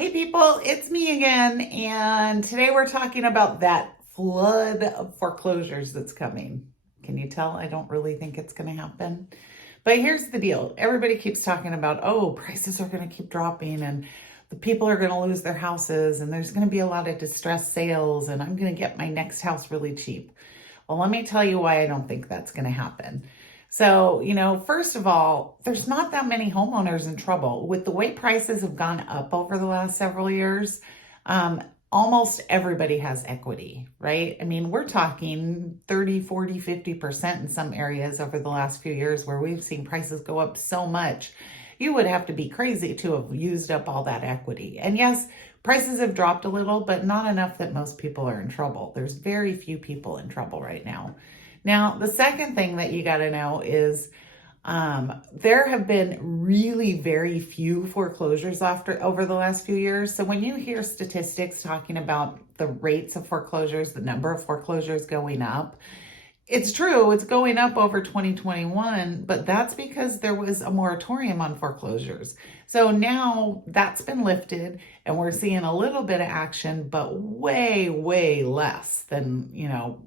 Hey people, it's me again, and today we're talking about that flood of foreclosures that's coming. Can you tell I don't really think it's going to happen? But here's the deal. Everybody keeps talking about, oh, prices are going to keep dropping and the people are going to lose their houses and there's going to be a lot of distressed sales and I'm going to get my next house really cheap. Well, let me tell you why I don't think that's going to happen. So, first of all, there's not that many homeowners in trouble. With the way prices have gone up over the last several years, um, almost everybody has equity, right? I mean, we're talking 30, 40, 50% in some areas over the last few years where we've seen prices go up so much. You would have to be crazy to have used up all that equity. And yes, prices have dropped a little, but not enough that most people are in trouble. There's very few people in trouble right now. Now, the second thing that you got to know is there have been really very few foreclosures over the last few years. So when you hear statistics talking about the rates of foreclosures, the number of foreclosures going up, it's true, it's going up over 2021, but that's because there was a moratorium on foreclosures. So now that's been lifted and we're seeing a little bit of action, but way, way less than,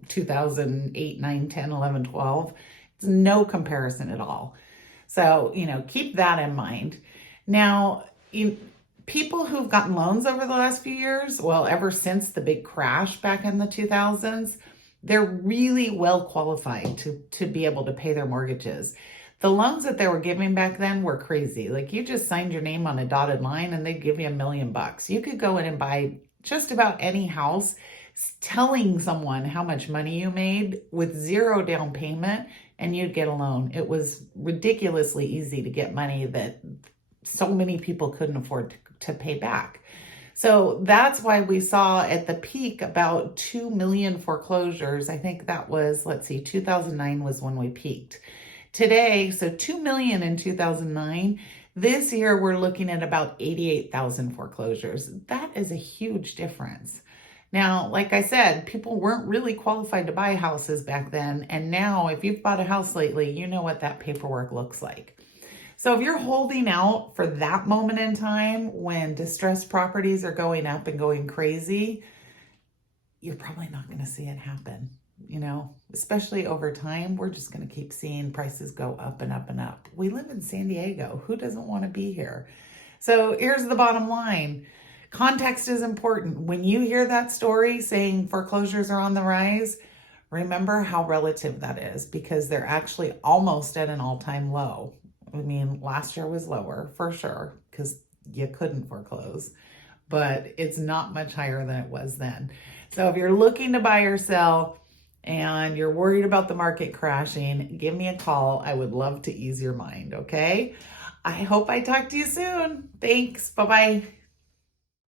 2008, 9, 10, 11, 12. It's no comparison at all. So, keep that in mind. Now, people who've gotten loans over the last few years, well, ever since the big crash back in the 2000s, they're really well qualified to be able to pay their mortgages. The loans that they were giving back then were crazy. Like you just signed your name on a dotted line and they'd give you $1 million. You could go in and buy just about any house telling someone how much money you made with zero down payment and you'd get a loan. It was ridiculously easy to get money that so many people couldn't afford to pay back. So that's why we saw at the peak about 2 million foreclosures. I think that was, 2009 was when we peaked. Today, so 2 million in 2009. This year, we're looking at about 88,000 foreclosures. That is a huge difference. Now, like I said, people weren't really qualified to buy houses back then. And now, if you've bought a house lately, you know what that paperwork looks like. So if you're holding out for that moment in time when distressed properties are going up and going crazy, you're probably not going to see it happen. Especially over time, we're just going to keep seeing prices go up and up and up. We live in San Diego. Who doesn't want to be here? So here's the bottom line. Context is important. When you hear that story saying foreclosures are on the rise, remember how relative that is because they're actually almost at an all-time low. I mean, last year was lower for sure because you couldn't foreclose, but it's not much higher than it was then. So if you're looking to buy or sell and you're worried about the market crashing, give me a call. I would love to ease your mind, okay? I hope I talk to you soon. Thanks. Bye-bye.